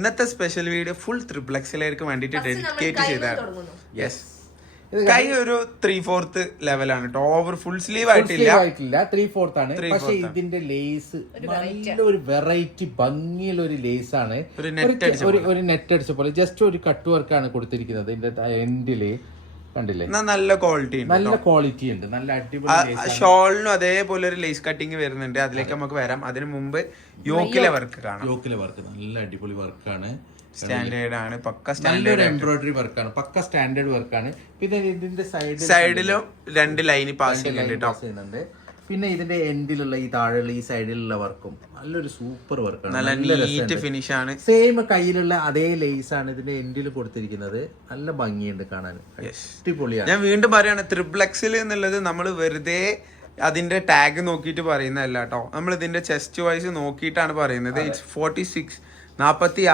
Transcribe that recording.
ഇന്നത്തെ special video full ട്രിപ്ലക്സിലേക്ക് വേണ്ടിട്ട് dedicate ചെയ്താണ്. യെസ്, കൈ ഒരു 3/4 ലെവലാണ് കേട്ടോ. ഓവർ ഫുൾ സ്ലീവ് ആയിട്ടില്ല, 3/4 ആണ്. പക്ഷെ ഇതിന്റെ ലേസ് നല്ലൊരു വെറൈറ്റി ഭംഗിയുള്ള ഒരു ലേസ് ആണ്. ഒരു നെറ്റ് അടിച്ച പോലെ ജസ്റ്റ് ഒരു കട്ട് വർക്കാണ് കൊടുത്തിരിക്കുന്നത് ഇതിന്റെ എൻഡില്. കണ്ടില്ലേ, നല്ല ക്വാളിറ്റി ഉണ്ട്, നല്ല അടിപൊളി. ഷോളിനും അതേപോലെ ഒരു ലേസ് കട്ടിങ് വരുന്നുണ്ട്, അതിലേക്ക് നമുക്ക് വരാം. അതിന് മുമ്പ് യോക്കിലെ വർക്ക് കാണാം. യോക്കിലെ വർക്ക് നല്ല അടിപൊളി വർക്കാണ്, സ്റ്റാൻഡേർഡ് ആണ്, പക്ക നല്ലൊരു എംബ്രോയിഡറി വർക്കാണ്, പക്ക സ്റ്റാൻഡേർഡ് വർക്കാണ്. പിന്നെ ഇതിന്റെ സൈഡിലും 2 ലൈൻ പാസ് ചെയ്യുന്നുണ്ട്. പിന്നെ ഇതിന്റെ എൻഡിലുള്ള ഈ താഴെയുള്ള ഈ സൈഡിലുള്ള വർക്കും നല്ലൊരു സൂപ്പർ വർക്കാണ്, നല്ല നീറ്റ് ഫിനിഷ് ആണ്. സെയിം കയ്യിലുള്ള അതേ ലേസ് ആണ് ഇതിന്റെ എൻഡിൽ കൊടുത്തിരിക്കുന്നത്. നല്ല ഭംഗിയുണ്ട് കാണാൻ, അടിപൊളിയാണ്. ഞാൻ വീണ്ടും പറയാണ്, ട്രിപ്ലക്സിൽ എന്നുള്ളത് നമ്മൾ വെറുതെ അതിന്റെ ടാഗ് നോക്കിയിട്ട് പറയുന്നതല്ല കേട്ടോ. നമ്മൾ ഇതിന്റെ ചെസ്റ്റ് വൈസ് നോക്കിയിട്ടാണ് പറയുന്നത്. 46 46